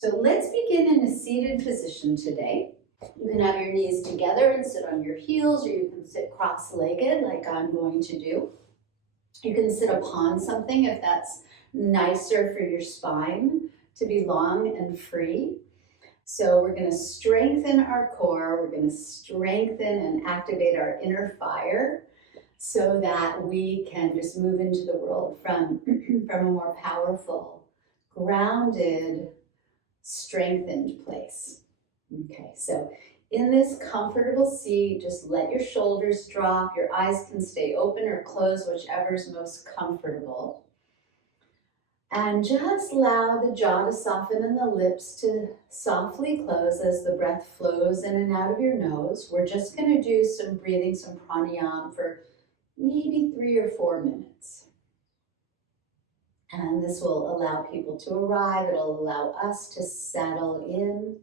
So let's begin in a seated position today. You can have your knees together and sit on your heels, or you can sit cross-legged like I'm going to do. You can sit upon something if that's nicer for your spine to be long and free. So we're going to strengthen our core. We're going to strengthen and activate our inner fire so that we can just move into the world from a more powerful, grounded, strengthened place. Okay, so in this comfortable seat, just let your shoulders drop. Your eyes can stay open or closed, whichever is most comfortable. And just allow the jaw to soften and the lips to softly close as the breath flows in and out of your nose. We're just going to do some breathing, some pranayama for maybe 3 or 4 minutes. And this will allow people to arrive. It'll allow us to settle in.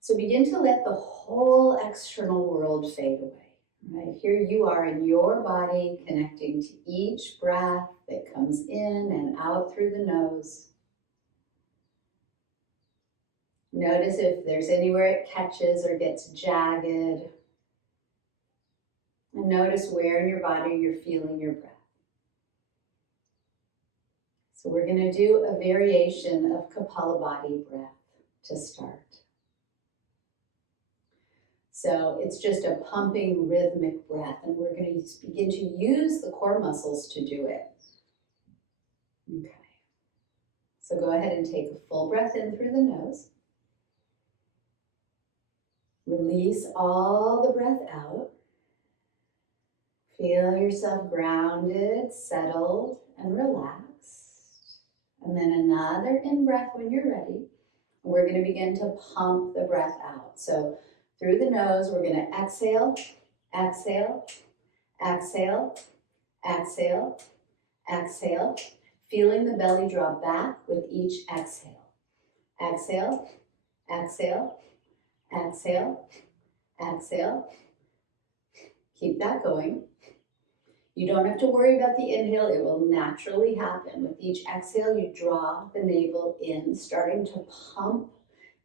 So begin to let the whole external world fade away. Right? Here you are in your body, connecting to each breath that comes in and out through the nose. Notice if there's anywhere it catches or gets jagged. And notice where in your body you're feeling your breath. So we're going to do a variation of Kapalabhati breath to start. So it's just a pumping rhythmic breath, and we're going to begin to use the core muscles to do it. Okay. So go ahead and take a full breath in through the nose. Release all the breath out. Feel yourself grounded, settled, and relaxed. And then another in-breath when you're ready. We're going to begin to pump the breath out. So through the nose, we're going to exhale, exhale, exhale, exhale, exhale, feeling the belly drop back with each exhale. Exhale, exhale, exhale, exhale. Keep that going. You don't have to worry about the inhale. It will naturally happen. With each exhale, you draw the navel in, starting to pump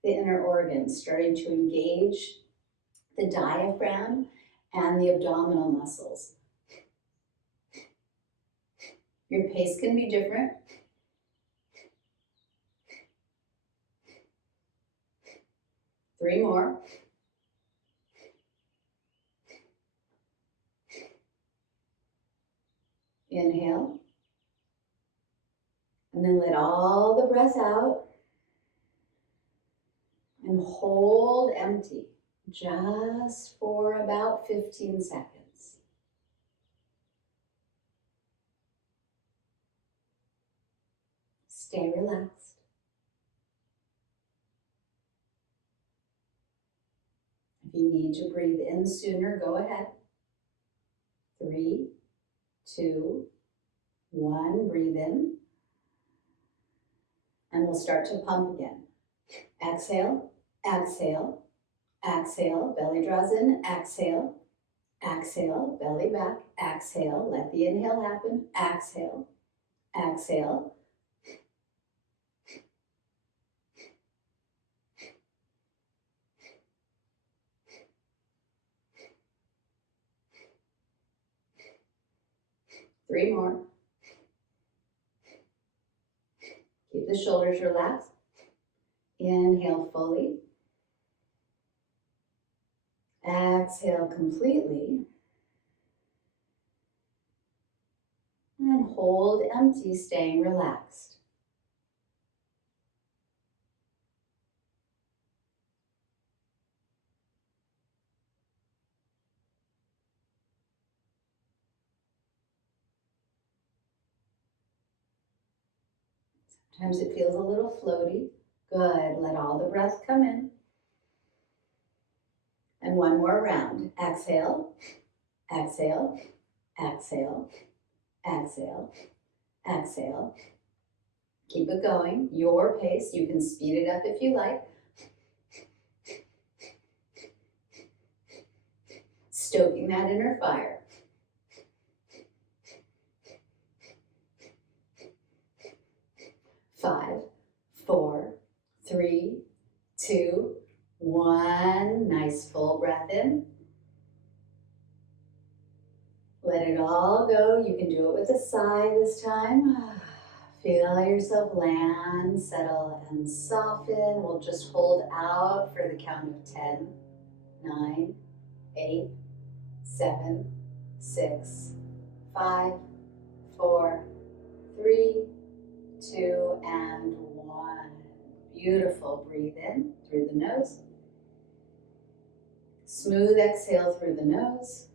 the inner organs, starting to engage the diaphragm and the abdominal muscles. Your pace can be different. Three more. Inhale. And then let all the breath out. And hold empty. Just for about 15 seconds. Stay relaxed. If you need to breathe in sooner, go ahead. 3, 2, 1, breathe in. And we'll start to pump again. Exhale, exhale. Exhale, belly draws in, exhale, exhale, belly back, exhale, let the inhale happen, exhale, exhale. Three more. Keep the shoulders relaxed. Inhale fully. Exhale completely. And hold empty, staying relaxed. Sometimes it feels a little floaty. Good. Let all the breath come in. And one more round. Exhale, exhale, exhale, exhale, exhale. Keep it going. Your pace. You can speed it up if you like. Stoking that inner fire. 5, 4, 3, 2, 1. Nice full breath in. Let it all go. You can do it with a sigh this time. Feel yourself land, settle, and soften. We'll just hold out for the count of 10, 9, 8, 7, 6, 5, 4, 3, 2, and 1. Beautiful. Breathe in through the nose. Smooth exhale through the nose.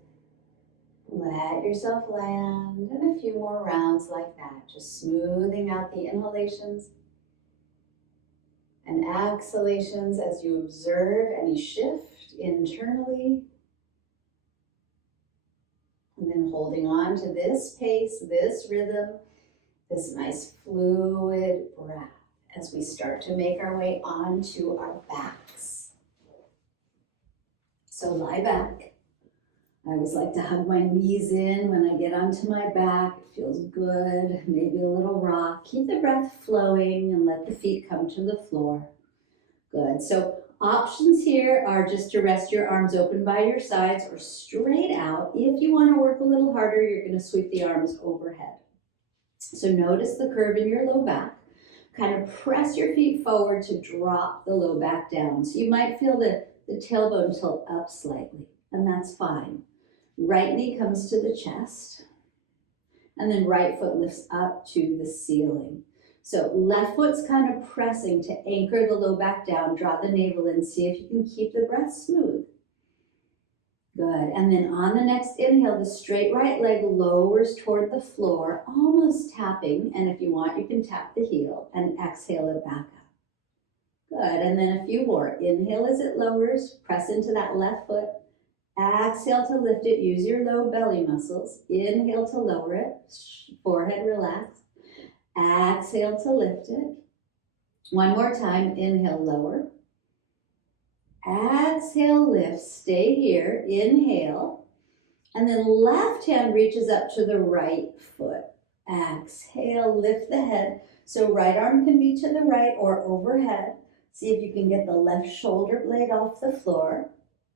Let yourself land, and a few more rounds like that. Just smoothing out the inhalations and exhalations as you observe any shift internally. And then holding on to this pace, this rhythm, this nice fluid breath as we start to make our way onto our backs. So lie back. I always like to hug my knees in when I get onto my back. It feels good, maybe a little rock. Keep the breath flowing and let the feet come to the floor. Good. So options here are just to rest your arms open by your sides or straight out. If you want to work a little harder, you're going to sweep the arms overhead. So notice the curve in your low back. Kind of press your feet forward to drop the low back down. So you might feel the tailbone tilt up slightly, and that's fine. Right knee comes to the chest, and then right foot lifts up to the ceiling. So left foot's kind of pressing to anchor the low back down, draw the navel in, see if you can keep the breath smooth. Good, and then on the next inhale, the straight right leg lowers toward the floor, almost tapping, and if you want, you can tap the heel, and exhale it back up. Good, and then a few more. Inhale as it lowers, press into that left foot. Exhale to lift it, use your low belly muscles. Inhale to lower it, forehead relaxed. Exhale to lift it. One more time, inhale, lower. Exhale, lift, stay here, inhale. And then left hand reaches up to the right foot. Exhale, lift the head. So right arm can be to the right or overhead. See if you can get the left shoulder blade off the floor.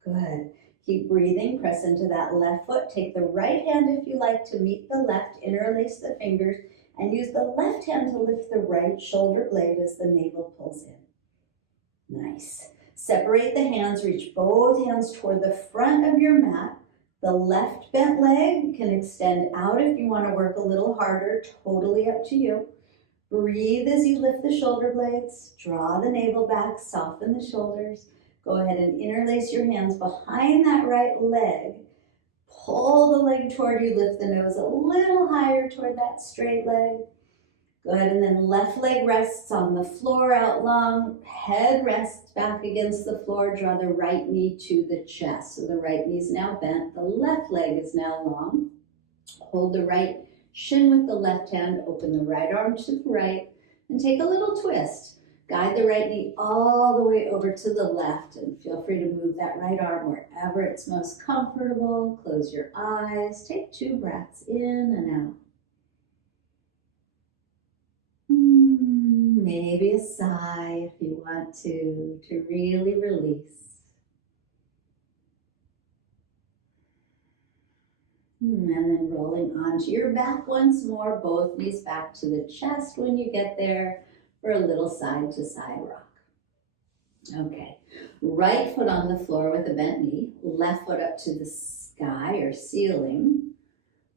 Good. Keep breathing, press into that left foot. Take the right hand if you like to meet the left, interlace the fingers, and use the left hand to lift the right shoulder blade as the navel pulls in. Nice. Separate the hands, reach both hands toward the front of your mat. The left bent leg can extend out if you want to work a little harder, totally up to you. Breathe as you lift the shoulder blades, draw the navel back, soften the shoulders. Go ahead and interlace your hands behind that right leg. Pull the leg toward you, lift the nose a little higher toward that straight leg. Go ahead and then left leg rests on the floor out long. Head rests back against the floor. Draw the right knee to the chest. So the right knee is now bent. The left leg is now long. Hold the right shin with the left hand. Open the right arm to the right and take a little twist. Guide the right knee all the way over to the left and feel free to move that right arm wherever it's most comfortable. Close your eyes. Take 2 breaths in and out. Maybe a sigh if you want to really release. And then rolling onto your back once more, both knees back to the chest when you get there. For a little side to side rock. Okay, right foot on the floor with a bent knee, left foot up to the sky or ceiling.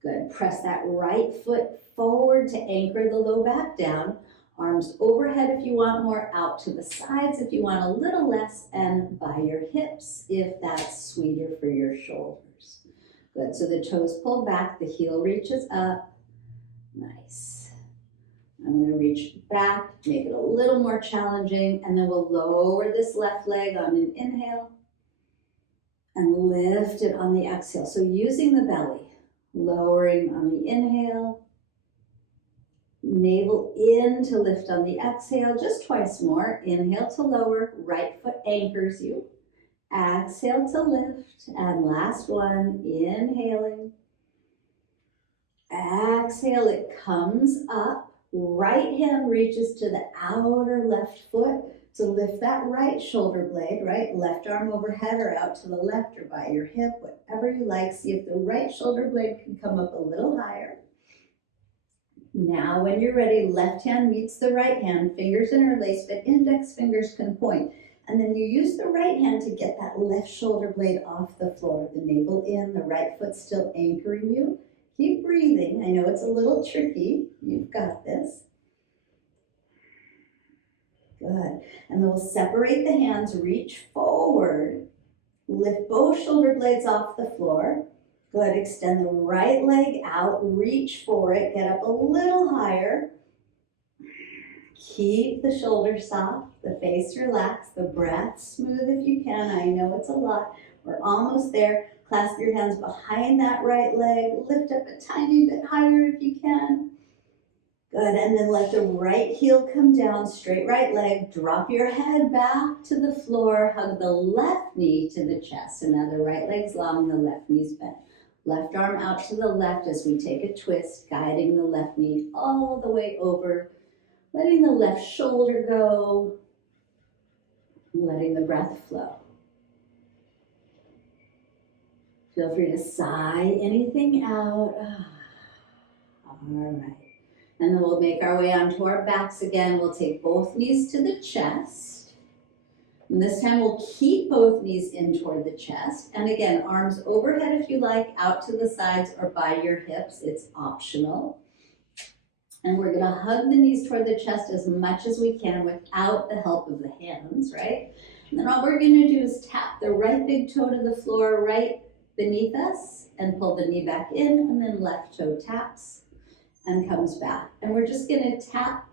Good, press that right foot forward to anchor the low back down. Arms overhead if you want more, out to the sides if you want a little less, and by your hips if that's sweeter for your shoulders. Good, so the toes pull back, the heel reaches up. Nice. I'm going to reach back, make it a little more challenging, and then we'll lower this left leg on an inhale and lift it on the exhale. So using the belly, lowering on the inhale, navel in to lift on the exhale, just twice more. Inhale to lower, right foot anchors you. Exhale to lift, and last one, inhaling. Exhale, it comes up. Right hand reaches to the outer left foot. So lift that right shoulder blade, right? Left arm overhead or out to the left or by your hip, whatever you like. See if the right shoulder blade can come up a little higher. Now when you're ready, left hand meets the right hand, fingers interlace, but index fingers can point. And then you use the right hand to get that left shoulder blade off the floor, the navel in, the right foot still anchoring you. Keep breathing. I know it's a little tricky. You've got this. Good. And then we'll separate the hands, reach forward, lift both shoulder blades off the floor. Good. Extend the right leg out, reach for it, get up a little higher. Keep the shoulders soft, the face relaxed, the breath smooth if you can. I know it's a lot. We're almost there. Clasp your hands behind that right leg. Lift up a tiny bit higher if you can. Good, and then let the right heel come down, straight right leg. Drop your head back to the floor. Hug the left knee to the chest. So now the right leg's long, the left knee's bent. Left arm out to the left as we take a twist, guiding the left knee all the way over. Letting the left shoulder go. Letting the breath flow. Feel free to sigh anything out. All right. And then we'll make our way onto our backs again. We'll take both knees to the chest. And this time we'll keep both knees in toward the chest. And again, arms overhead if you like, out to the sides or by your hips. It's optional. And we're gonna hug the knees toward the chest as much as we can without the help of the hands, right? And then all we're gonna do is tap the right big toe to the floor right beneath us and pull the knee back in, and then left toe taps and comes back. And we're just gonna tap,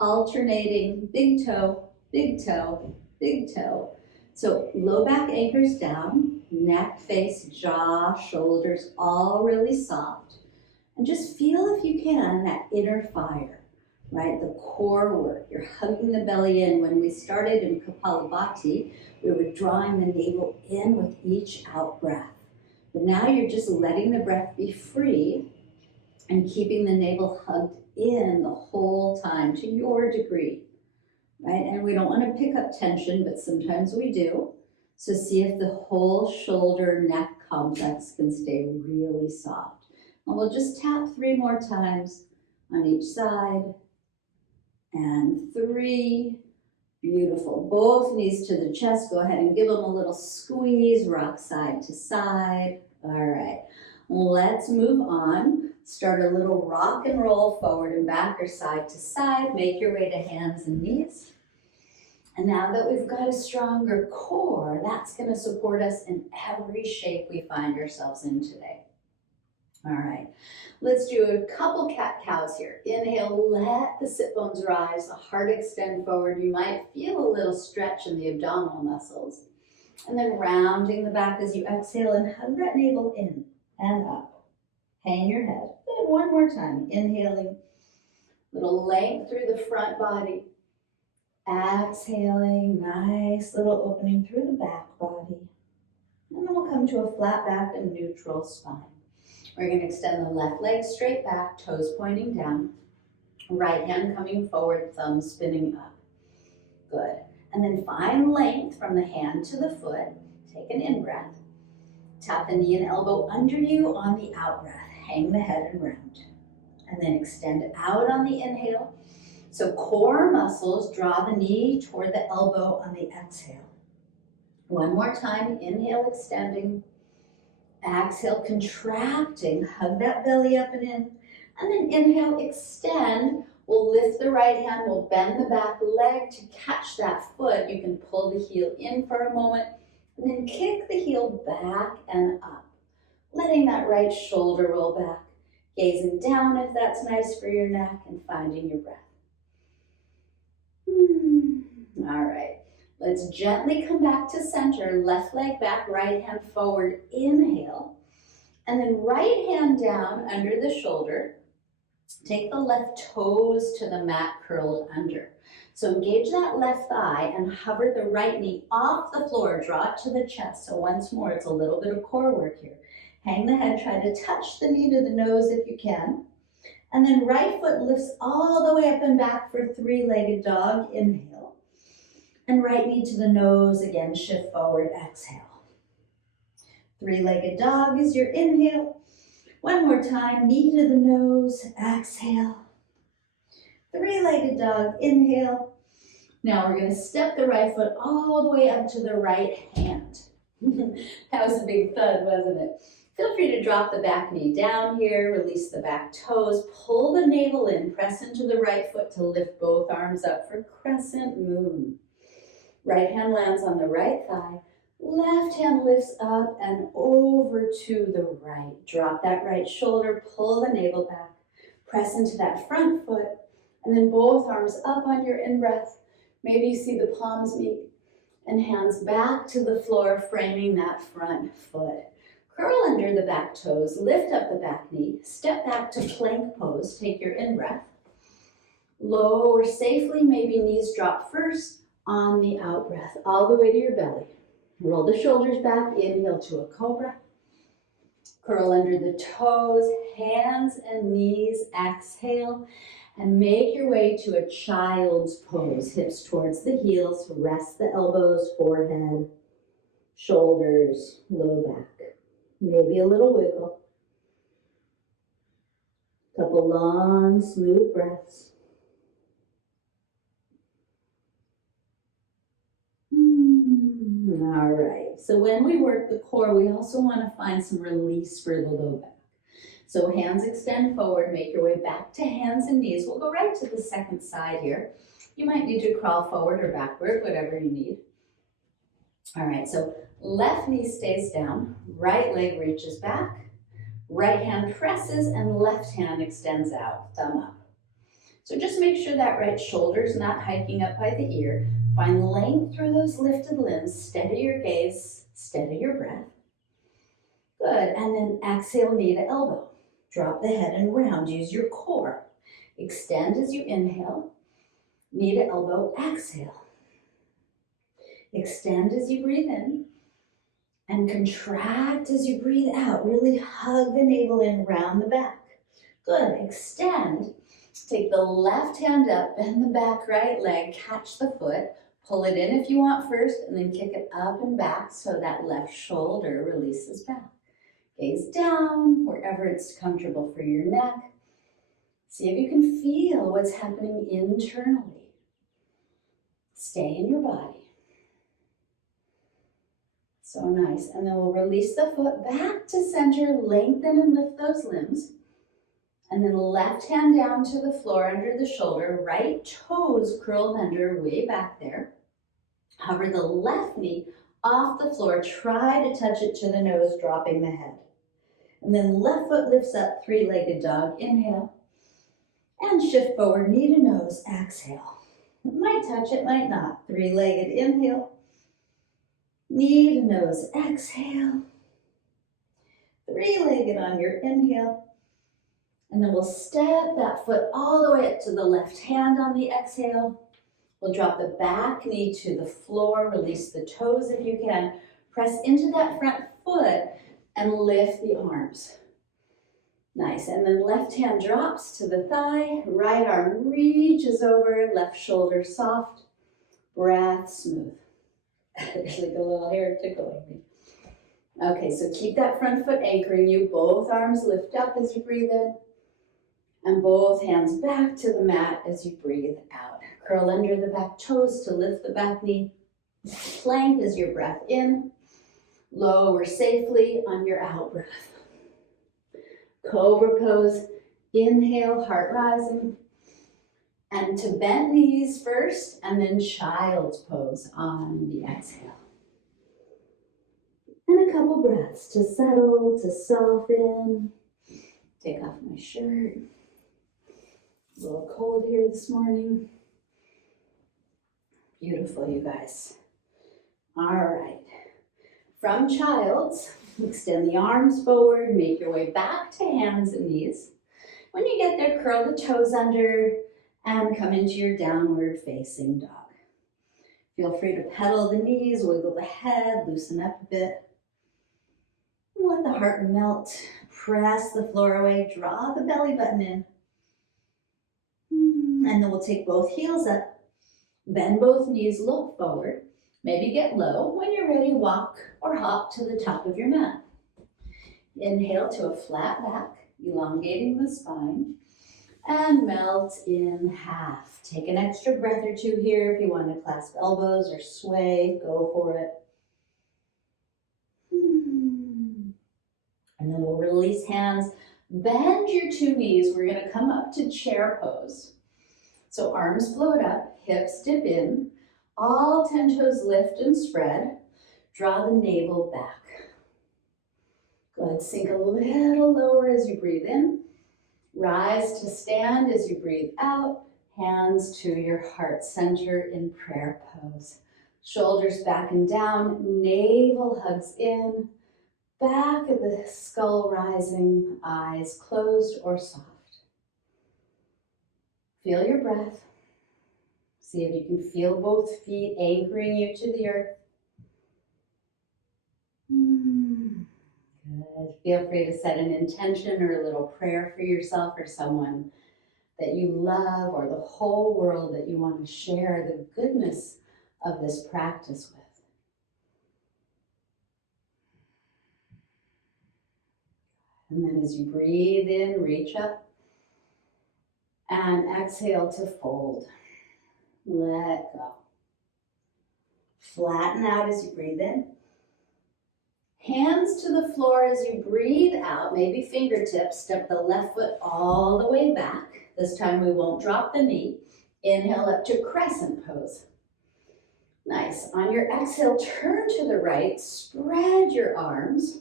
alternating big toe, big toe, big toe. So low back anchors down, neck, face, jaw, shoulders, all really soft. And just feel, if you can, that inner fire, right? The core work. You're hugging the belly in. When we started in Kapalabhati, we were drawing the navel in with each out breath. But now you're just letting the breath be free and keeping the navel hugged in the whole time to your degree, right? And we don't want to pick up tension, but sometimes we do. So see if the whole shoulder neck complex can stay really soft. And we'll just tap 3 more times on each side. And 3. Beautiful. Both knees to the chest. Go ahead and give them a little squeeze. Rock side to side. All right. Let's move on. Start a little rock and roll forward and back or side to side. Make your way to hands and knees. And now that we've got a stronger core, that's going to support us in every shape we find ourselves in today. All right, let's do a couple cat-cows here. Inhale, let the sit bones rise, the heart extend forward. You might feel a little stretch in the abdominal muscles. And then rounding the back as you exhale and hug that navel in and up. Hang your head. And one more time, inhaling, little length through the front body. Exhaling, nice little opening through the back body. And then we'll come to a flat back and neutral spine. We're going to extend the left leg straight back, toes pointing down. Right hand coming forward, thumb spinning up. Good. And then find length from the hand to the foot. Take an in-breath. Tap the knee and elbow under you on the out-breath. Hang the head and round. And then extend out on the inhale. So core muscles, draw the knee toward the elbow on the exhale. One more time, inhale, extending. Exhale, contracting, hug that belly up and in. And then inhale, extend. We'll lift the right hand, we'll bend the back leg to catch that foot. You can pull the heel in for a moment, and then kick the heel back and up. Letting that right shoulder roll back. Gazing down if that's nice for your neck, and finding your breath. All right. Let's gently come back to center, left leg back, right hand forward, inhale. And then right hand down under the shoulder. Take the left toes to the mat curled under. So engage that left thigh and hover the right knee off the floor, draw it to the chest. So once more, it's a little bit of core work here. Hang the head, try to touch the knee to the nose if you can. And then right foot lifts all the way up and back for three-legged dog. Inhale. And right knee to the nose. Again, shift forward. Exhale. Three-legged dog is your inhale. One more time. Knee to the nose. Exhale. Three-legged dog. Inhale. Now we're going to step the right foot all the way up to the right hand. That was a big thud, wasn't it? Feel free to drop the back knee down here, release the back toes, pull the navel in, press into the right foot to lift both arms up for crescent moon. Right hand lands on the right thigh, left hand lifts up and over to the right. Drop that right shoulder, pull the navel back, press into that front foot, and then both arms up on your in-breath. Maybe you see the palms meet and hands back to the floor, framing that front foot. Curl under the back toes, lift up the back knee, step back to plank pose, take your in-breath. Lower safely, maybe knees drop first on the out-breath, all the way to your belly. Roll the shoulders back, inhale to a cobra. Curl under the toes, hands and knees, exhale. And make your way to a child's pose. Hips towards the heels, rest the elbows, forehead, shoulders, low back. Maybe a little wiggle. Couple long, smooth breaths. All right, so when we work the core, we also want to find some release for the low back. So hands extend forward, make your way back to hands and knees. We'll go right to the second side here. You might need to crawl forward or backward, whatever you need. All right, so left knee stays down, right leg reaches back, right hand presses, and left hand extends out, thumb up. So just make sure that right shoulder's not hiking up by the ear. Find length through those lifted limbs, steady your gaze, steady your breath. Good, and then exhale, knee to elbow. Drop the head and round, use your core. Extend as you inhale, knee to elbow, exhale. Extend as you breathe in, and contract as you breathe out. Really hug the navel in, round the back. Good, extend. Take the left hand up, bend the back right leg, catch the foot, pull it in if you want first, and then kick it up and back so that left shoulder releases back. Gaze down, wherever it's comfortable for your neck. See if you can feel what's happening internally. Stay in your body. So nice. And then we'll release the foot back to center, lengthen and lift those limbs. And then left hand down to the floor under the shoulder, right toes curled under, way back there. Hover the left knee off the floor, try to touch it to the nose, dropping the head. And then left foot lifts up, three-legged dog, inhale. And shift forward, knee to nose, exhale. It might touch, it might not. Three-legged inhale. Knee to nose, exhale. Three-legged on your inhale. And then we'll step that foot all the way up to the left hand on the exhale. We'll drop the back knee to the floor, release the toes if you can. Press into that front foot and lift the arms. Nice, and then left hand drops to the thigh, right arm reaches over, left shoulder soft, breath smooth. There's like a little hair tickling me. Okay, so keep that front foot anchoring you. Both arms lift up as you breathe in, and both hands back to the mat as you breathe out. Curl under the back toes to lift the back knee. Plank as your breath in. Lower safely on your out breath. Cobra pose, inhale, heart rising. And to bent knees first, and then child's pose on the exhale. And a couple breaths to settle, to soften. Take off my shirt. A little cold here this morning. Beautiful, you guys. All right. From child's, extend the arms forward, make your way back to hands and knees. When you get there, curl the toes under and come into your downward facing dog. Feel free to pedal the knees, wiggle the head, loosen up a bit. Let the heart melt. Press the floor away, draw the belly button in. And then we'll take both heels up, bend both knees, look forward. Maybe get low. When you're ready, walk or hop to the top of your mat. Inhale to a flat back, elongating the spine, and melt in half. Take an extra breath or two here. If you want to clasp elbows or sway, go for it. And then we'll release hands. Bend your two knees. We're going to come up to chair pose. So arms float up, hips dip in. All 10 toes lift and spread. Draw the navel back. Go ahead, sink a little lower as you breathe in. Rise to stand as you breathe out. Hands to your heart center in prayer pose. Shoulders back and down, navel hugs in. Back of the skull rising, eyes closed or soft. Feel your breath. See if you can feel both feet anchoring you to the earth. Good. Feel free to set an intention or a little prayer for yourself or someone that you love or the whole world that you want to share the goodness of this practice with. And then as you breathe in, reach up and exhale to fold. Let go. Flatten out as you breathe in. Hands to the floor as you breathe out, maybe fingertips. Step the left foot all the way back. This time we won't drop the knee. Inhale up to crescent pose. Nice. On your exhale, turn to the right. Spread your arms.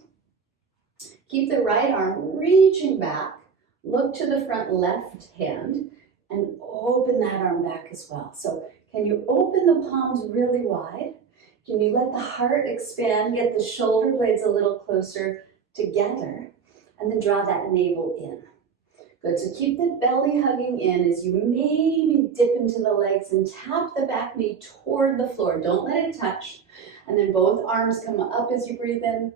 Keep the right arm reaching back. Look to the front left hand and open that arm back as well. So can you open the palms really wide? Can you let the heart expand, get the shoulder blades a little closer together, and then draw that navel in. Good, so keep the belly hugging in as you maybe dip into the legs and tap the back knee toward the floor. Don't let it touch. And then both arms come up as you breathe in,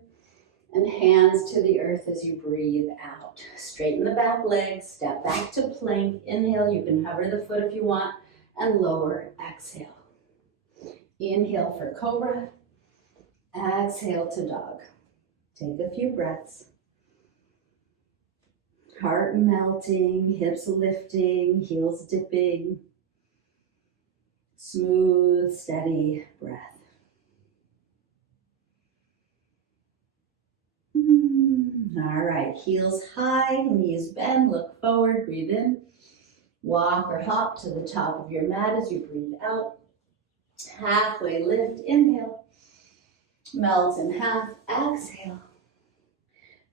and hands to the earth as you breathe out. Straighten the back legs, step back to plank. Inhale, you can hover the foot if you want, and lower, exhale. Inhale for cobra, exhale to dog. Take a few breaths. Heart melting, hips lifting, heels dipping. Smooth, steady breath. All right, heels high, knees bend, look forward, breathe in. Walk or hop to the top of your mat as you breathe out. Halfway lift, inhale. Melt in half, exhale.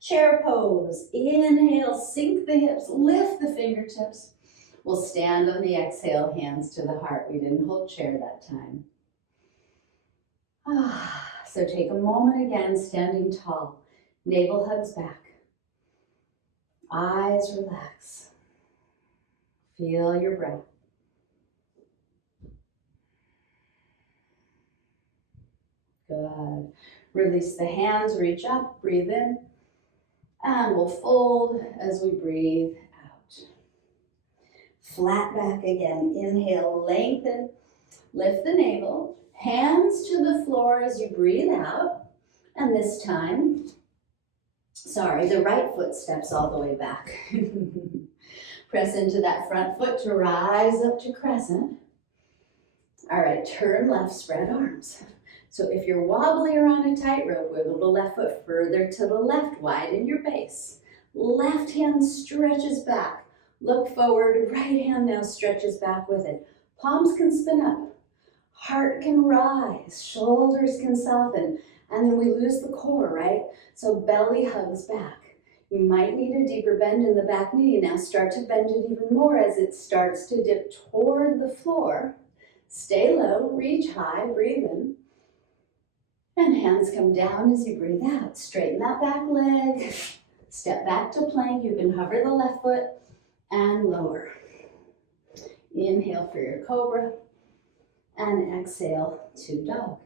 Chair pose, inhale, sink the hips, lift the fingertips. We'll stand on the exhale, hands to the heart. We didn't hold chair that time. So take a moment again, standing tall. Navel hugs back. Eyes relax. Feel your breath. Good. Release the hands, reach up, breathe in. And we'll fold as we breathe out. Flat back again. Inhale, lengthen. Lift the navel. Hands to the floor as you breathe out. And this time, the right foot steps all the way back. Press into that front foot to rise up to crescent. All right, turn left, spread arms. So if you're wobbly or on a tightrope, wiggle the left foot further to the left, widen your base. Left hand stretches back. Look forward, right hand now stretches back with it. Palms can spin up. Heart can rise, shoulders can soften, and then we lose the core, right? So belly hugs back. You might need a deeper bend in the back knee. Now start to bend it even more as it starts to dip toward the floor. Stay low, reach high, breathe in. And hands come down as you breathe out. Straighten that back leg. Step back to plank. You can hover the left foot and lower. Inhale for your cobra. And exhale to dog.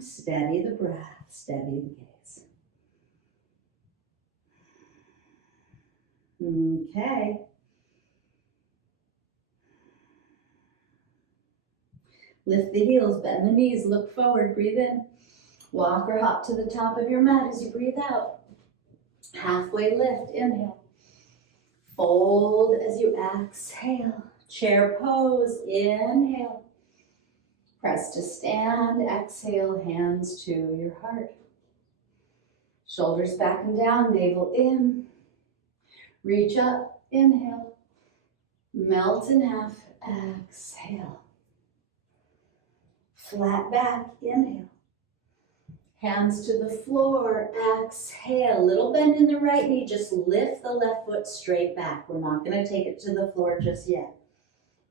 Steady the breath, steady the gaze. Okay. Lift the heels, bend the knees, look forward, breathe in. Walk or hop to the top of your mat as you breathe out. Halfway lift, inhale. Fold as you exhale. Chair pose, inhale. Press to stand, exhale, hands to your heart. Shoulders back and down, navel in. Reach up, inhale. Melt in half, exhale. Flat back, inhale. Hands to the floor, exhale. Little bend in the right knee, just lift the left foot straight back. We're not gonna take it to the floor just yet.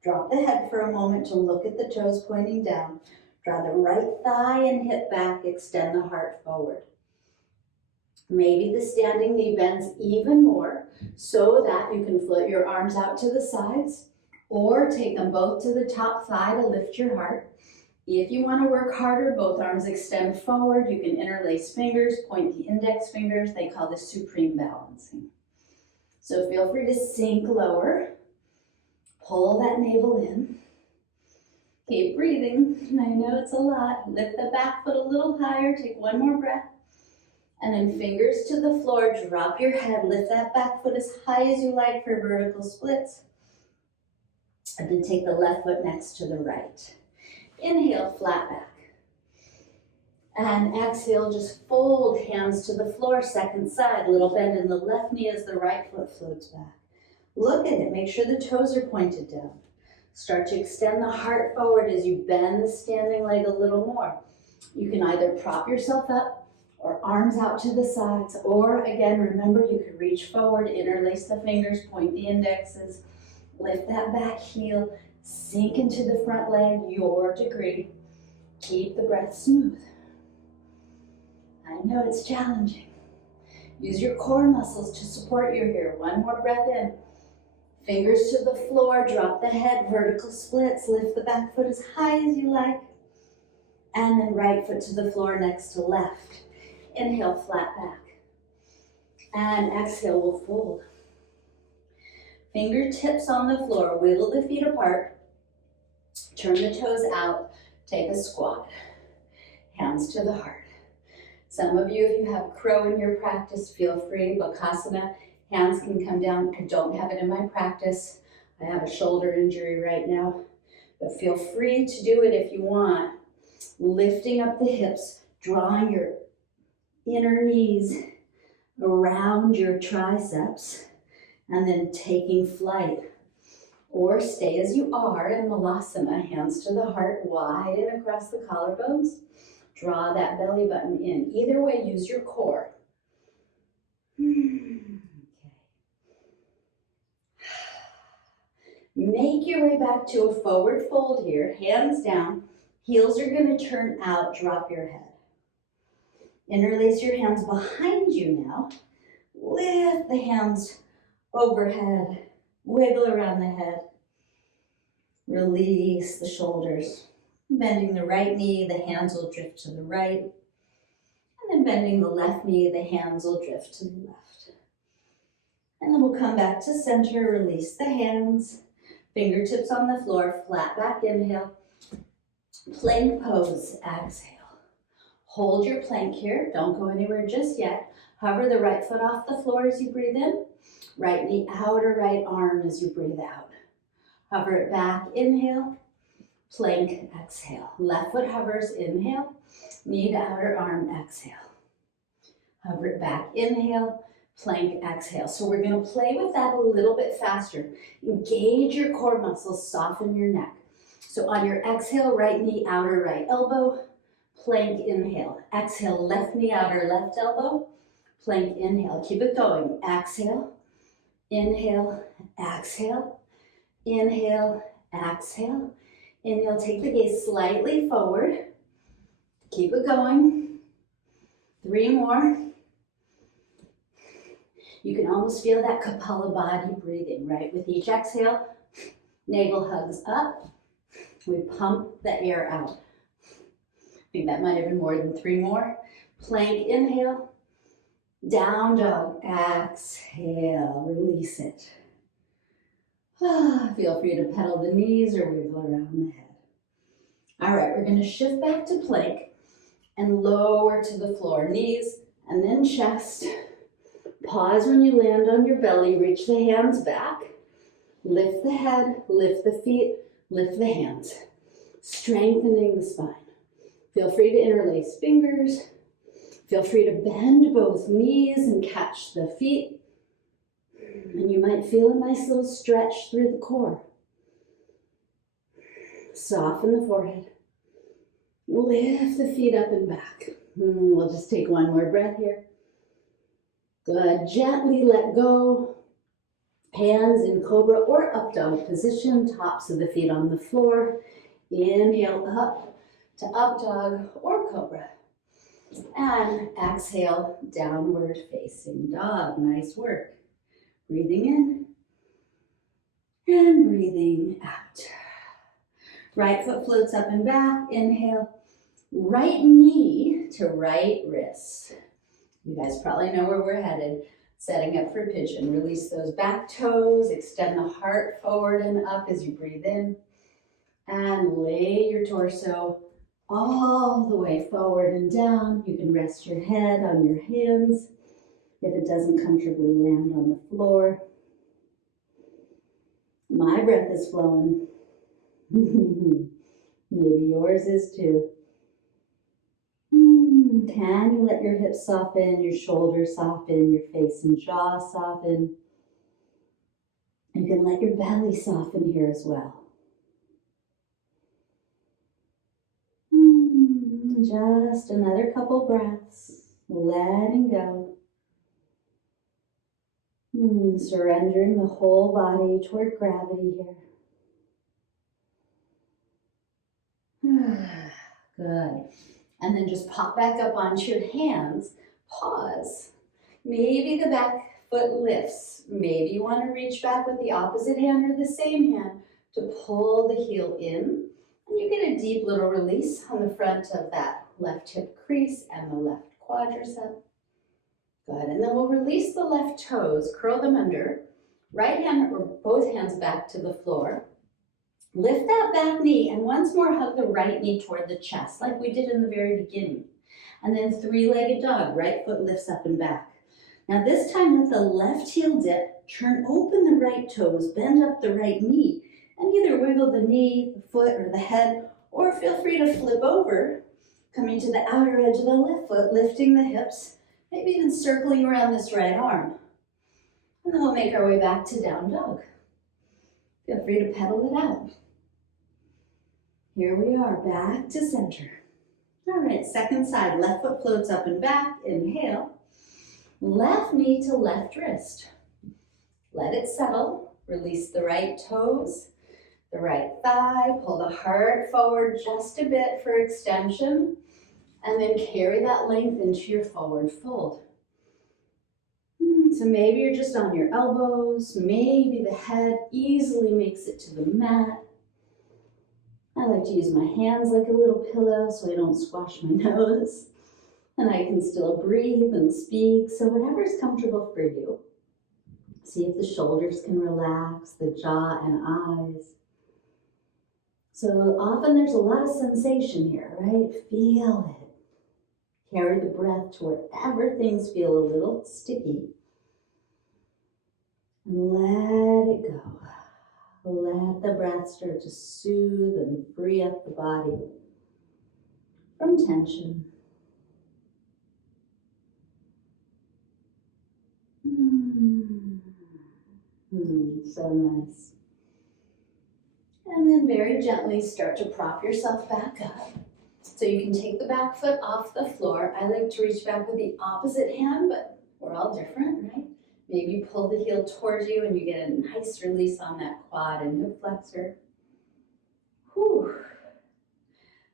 Drop the head for a moment to look at the toes pointing down. Draw the right thigh and hip back, extend the heart forward. Maybe the standing knee bends even more so that you can float your arms out to the sides or take them both to the top thigh to lift your heart. If you want to work harder, both arms extend forward. You can interlace fingers, point the index fingers. They call this supreme balancing. So feel free to sink lower. Pull that navel in. Keep breathing. I know it's a lot. Lift the back foot a little higher. Take one more breath. And then fingers to the floor. Drop your head. Lift that back foot as high as you like for vertical splits. And then take the left foot next to the right. Inhale, flat back. And exhale, just fold hands to the floor, second side. Little bend in the left knee as the right foot floats back. Look at it, make sure the toes are pointed down. Start to extend the heart forward as you bend the standing leg a little more. You can either prop yourself up or arms out to the sides, or again, remember you can reach forward, interlace the fingers, point the indexes, lift that back heel, sink into the front leg, your degree. Keep the breath smooth. I know it's challenging. Use your core muscles to support you here. One more breath in. Fingers to the floor, drop the head, vertical splits, lift the back foot as high as you like. And then right foot to the floor next to left. Inhale, flat back. And exhale, we'll fold. Fingertips on the floor, wiggle the feet apart. Turn the toes out, take a squat. Hands to the heart. Some of you, if you have crow in your practice, feel free. Bakasana, hands can come down. I don't have it in my practice. I have a shoulder injury right now. But feel free to do it if you want. Lifting up the hips, drawing your inner knees around your triceps, and then taking flight. Or stay as you are in Malasana, hands to the heart, widen across the collarbones. Draw that belly button in. Either way, use your core. Okay. Make your way back to a forward fold here, hands down. Heels are going to turn out, drop your head. Interlace your hands behind you now. Lift the hands overhead. Wiggle around the head. Release the shoulders. Bending the right knee, the hands will drift to the right. And then bending the left knee, the hands will drift to the left. And then we'll come back to center, release the hands. Fingertips on the floor, flat back, inhale. Plank pose, exhale. Hold your plank here, don't go anywhere just yet. Hover the right foot off the floor as you breathe in. Right knee out or right arm as you breathe out. Hover it back, inhale. Plank, exhale. Left foot hovers, inhale. Knee to outer arm, exhale. Hover it back, inhale. Plank, exhale. So we're going to play with that a little bit faster. Engage your core muscles, soften your neck. So on your exhale, right knee, outer right elbow. Plank, inhale. Exhale, left knee, outer left elbow. Plank, inhale. Keep it going. Exhale, inhale, exhale, inhale, exhale. Inhale, take the gaze slightly forward. Keep it going. 3 more. You can almost feel that Kapala body breathing, right? With each exhale, navel hugs up. We pump the air out. I think that might have been more than 3 more. Plank, inhale. Down dog, exhale, release it. Feel free to pedal the knees or wiggle around the head. All right, we're going to shift back to plank and lower to the floor. Knees and then chest. Pause when you land on your belly. Reach the hands back. Lift the head, lift the feet, lift the hands. Strengthening the spine. Feel free to interlace fingers. Feel free to bend both knees and catch the feet. And you might feel a nice little stretch through the core. Soften the forehead. Lift the feet up and back. We'll just take one more breath here. Good. Gently let go. Hands in cobra or up dog position. Tops of the feet on the floor. Inhale up to up dog or cobra. And exhale, downward facing dog. Nice work. Breathing in and breathing out. Right foot floats up and back. Inhale. Right knee to right wrist. You guys probably know where we're headed. Setting up for pigeon. Release those back toes. Extend the heart forward and up as you breathe in. And lay your torso all the way forward and down. You can rest your head on your hands if it doesn't comfortably land on the floor. My breath is flowing. Maybe yours is too. Can you let your hips soften, your shoulders soften, your face and jaw soften? You can let your belly soften here as well. Just another couple breaths, letting go. Surrendering the whole body toward gravity here. Good. And then just pop back up onto your hands. Pause. Maybe the back foot lifts. Maybe you want to reach back with the opposite hand or the same hand to pull the heel in. And you get a deep little release on the front of that left hip crease and the left quadricep. Good. And then we'll release the left toes, curl them under. Right hand or both hands back to the floor. Lift that back knee and once more hug the right knee toward the chest like we did in the very beginning. And then three-legged dog, right foot lifts up and back. Now this time let the left heel dip, turn open the right toes, bend up the right knee, and either wiggle the knee, the foot, or the head, or feel free to flip over, coming to the outer edge of the left foot, lifting the hips, maybe even circling around this right arm. And then we'll make our way back to down dog. Feel free to pedal it out. Here we are, back to center. All right, second side, left foot floats up and back. Inhale. Left knee to left wrist. Let it settle. Release the right toes, the right thigh. Pull the heart forward just a bit for extension. And then carry that length into your forward fold. So maybe you're just on your elbows. Maybe the head easily makes it to the mat. I like to use my hands like a little pillow so I don't squash my nose. And I can still breathe and speak, so whatever's comfortable for you. See if the shoulders can relax, the jaw and eyes. So often there's a lot of sensation here, right? Feel it. Carry the breath to wherever things feel a little sticky. And let it go. Let the breath start to soothe and free up the body from tension. So nice. And then very gently start to prop yourself back up. So you can take the back foot off the floor. I like to reach back with the opposite hand, but we're all different, right? Maybe pull the heel towards you and you get a nice release on that quad and hip flexor. Whew.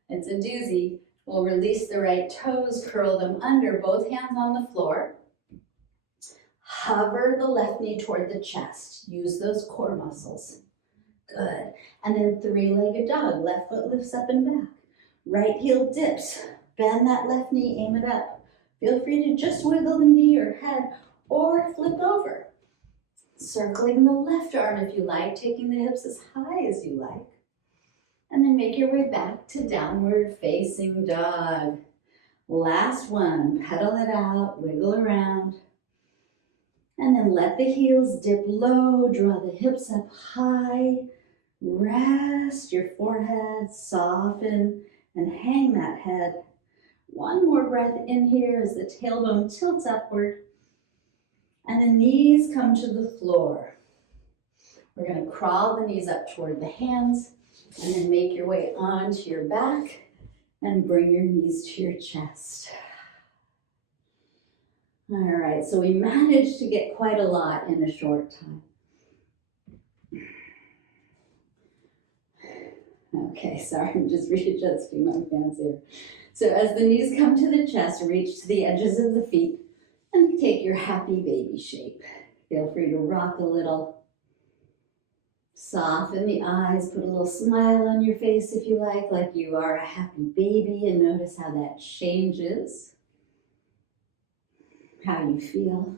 It's a doozy. We'll release the right toes, curl them under, both hands on the floor. Hover the left knee toward the chest. Use those core muscles. Good. And then three-legged dog. Left foot lifts up and back. Right heel dips. Bend that left knee, aim it up. Feel free to just wiggle the knee or head or flip over. Circling the left arm if you like, taking the hips as high as you like. And then make your way back to downward facing dog. Last one, pedal it out, wiggle around. And then let the heels dip low, draw the hips up high. Rest your forehead, soften, and hang that head. One more breath in here as the tailbone tilts upward. And the knees come to the floor. We're going to crawl the knees up toward the hands and then make your way onto your back and bring your knees to your chest. All right, so we managed to get quite a lot in a short time. Okay, sorry, I'm just readjusting my pants here. So as the knees come to the chest, reach to the edges of the feet and take your happy baby shape. Feel free to rock a little. Soften the eyes, put a little smile on your face if you like you are a happy baby, and notice how that changes how you feel.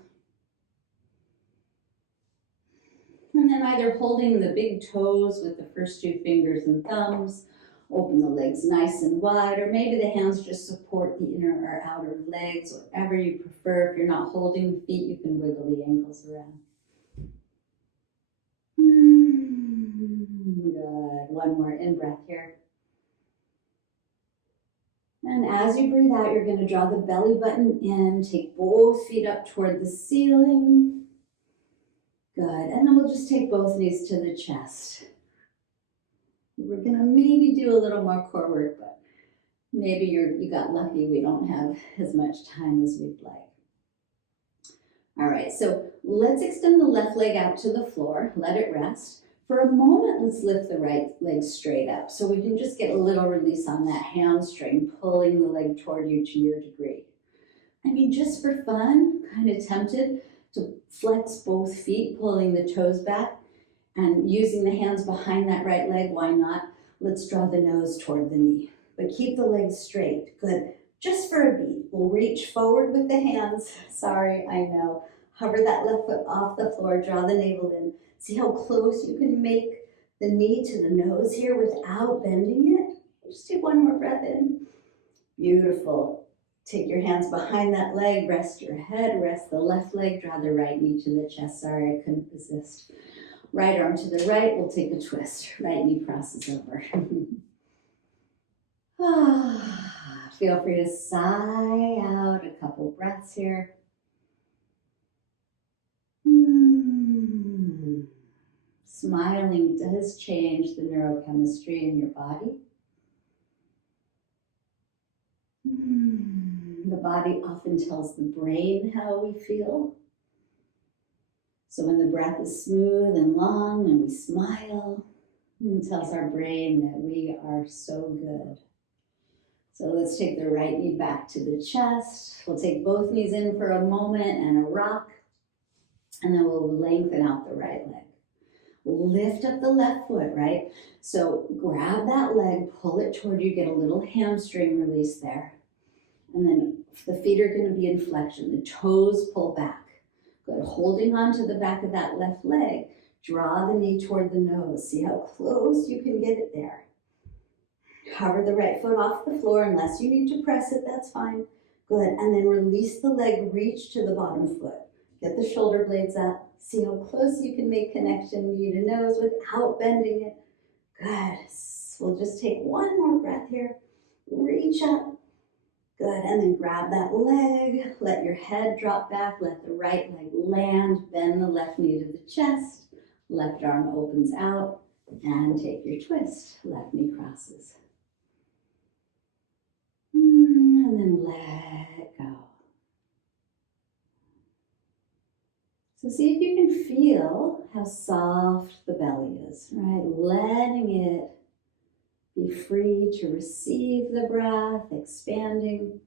And then either holding the big toes with the first two fingers and thumbs, open the legs nice and wide, or maybe the hands just support the inner or outer legs, whatever you prefer. If you're not holding the feet, you can wiggle the ankles around. Good. One more in-breath here. And as you breathe out, you're going to draw the belly button in, take both feet up toward the ceiling. Good. And then we'll just take both knees to the chest. We're going to maybe do a little more core work, but maybe you got lucky. We don't have as much time as we'd like. All right, so let's extend the left leg out to the floor. Let it rest. For a moment, let's lift the right leg straight up so we can just get a little release on that hamstring, pulling the leg toward you to your degree. I mean, just for fun, kind of tempted to flex both feet, pulling the toes back and using the hands behind that right leg. Why not? Let's draw the nose toward the knee, but keep the legs straight. Good. Just for a beat, we'll reach forward with the hands. Sorry, I know. Hover that left foot off the floor, draw the navel in. See how close you can make the knee to the nose here without bending it? Just take one more breath in. Beautiful. Take your hands behind that leg, rest your head, rest the left leg, draw the right knee to the chest. Sorry, I couldn't resist. Right arm to the right, we'll take a twist. Right knee crosses over. Feel free to sigh out a couple breaths here. Smiling does change the neurochemistry in your body. The body often tells the brain how we feel. So when the breath is smooth and long and we smile, it tells our brain that we are so good. So let's take the right knee back to the chest. We'll take both knees in for a moment and a rock. And then we'll lengthen out the right leg. Lift up the left foot, right? So grab that leg, pull it toward you, get a little hamstring release there. And then the feet are going to be in flexion. The toes pull back. Good. Holding on to the back of that left leg, draw the knee toward the nose. See how close you can get it there. Hover the right foot off the floor. Unless you need to press it, that's fine. Good. And then release the leg, reach to the bottom foot. Get the shoulder blades up. See how close you can make connection knee to nose without bending it. Good. We'll just take one more breath here. Reach up. Good. And then grab that leg. Let your head drop back. Let the right leg land. Bend the left knee to the chest. Left arm opens out. And take your twist. Left knee crosses. And then let go. So see if you can feel how soft the belly is, right? Letting it be free to receive the breath, expanding,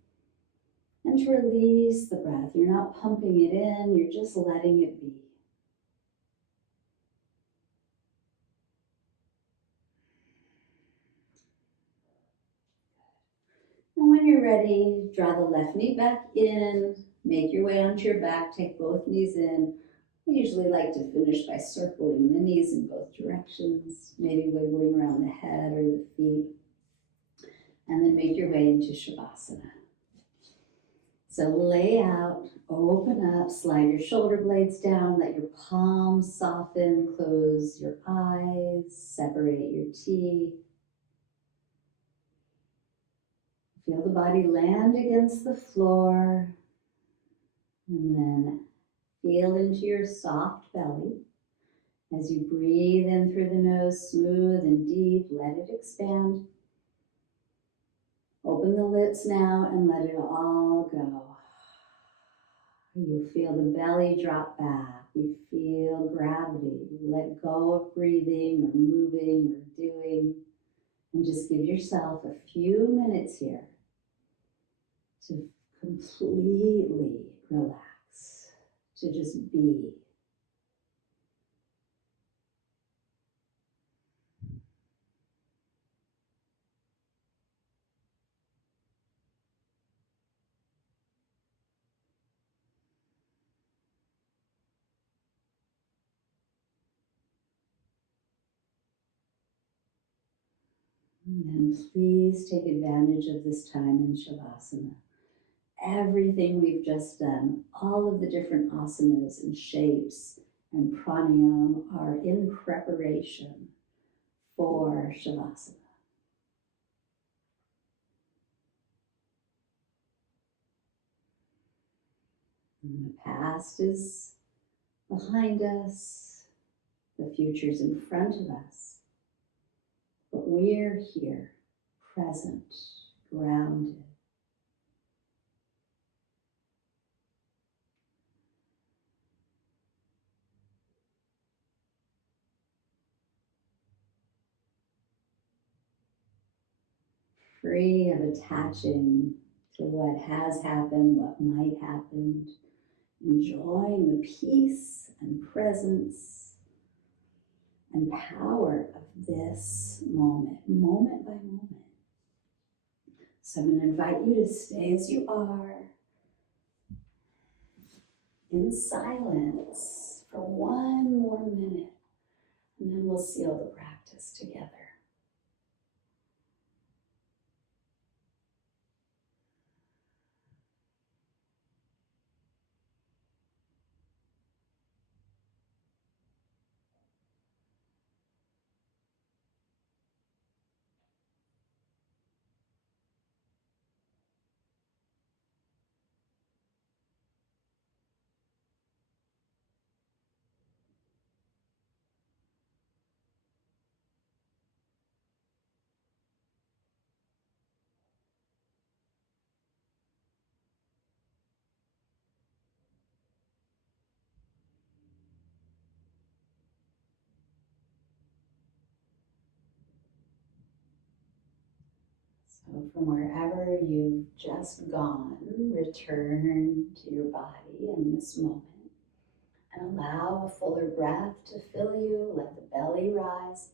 and to release the breath. You're not pumping it in, you're just letting it be. And when you're ready, draw the left knee back in, make your way onto your back, take both knees in, I usually like to finish by circling the knees in both directions, maybe wiggling around the head or the feet, and then make your way into Shavasana. So lay out, open up, slide your shoulder blades down, let your palms soften, close your eyes, separate your teeth. Feel the body land against the floor, and then feel into your soft belly. As you breathe in through the nose, smooth and deep, let it expand. Open the lips now and let it all go. You feel the belly drop back. You feel gravity. You let go of breathing or moving or doing. And just give yourself a few minutes here to completely relax, to just be. And then please take advantage of this time in Shavasana. Everything we've just done, all of the different asanas and shapes and pranayama are in preparation for Shavasana. And the past is behind us, the future's in front of us, but we're here, present, grounded. Free of attaching to what has happened, what might happen, enjoying the peace and presence and power of this moment, moment by moment. So I'm going to invite you to stay as you are in silence for one more minute, and then we'll seal the practice together. So from wherever you've just gone, return to your body in this moment and allow a fuller breath to fill you. Let the belly rise.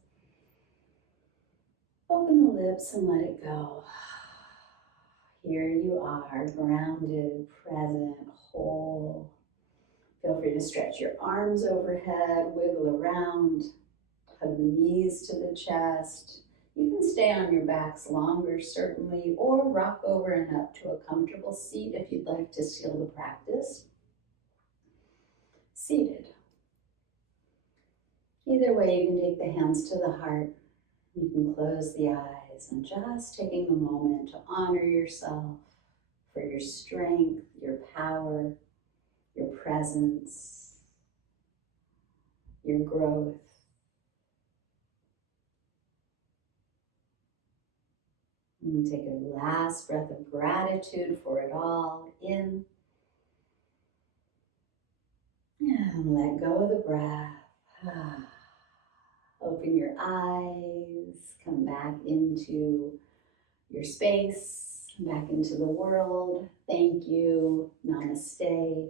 Open the lips and let it go. Here you are, grounded, present, whole. Feel free to stretch your arms overhead, wiggle around, hug the knees to the chest. You can stay on your backs longer, certainly, or rock over and up to a comfortable seat if you'd like to seal the practice. Seated. Either way, you can take the hands to the heart. You can close the eyes and just taking a moment to honor yourself for your strength, your power, your presence, your growth. And take a last breath of gratitude for it all in. And let go of the breath. Open your eyes, come back into your space, back into the world. Thank you. Namaste.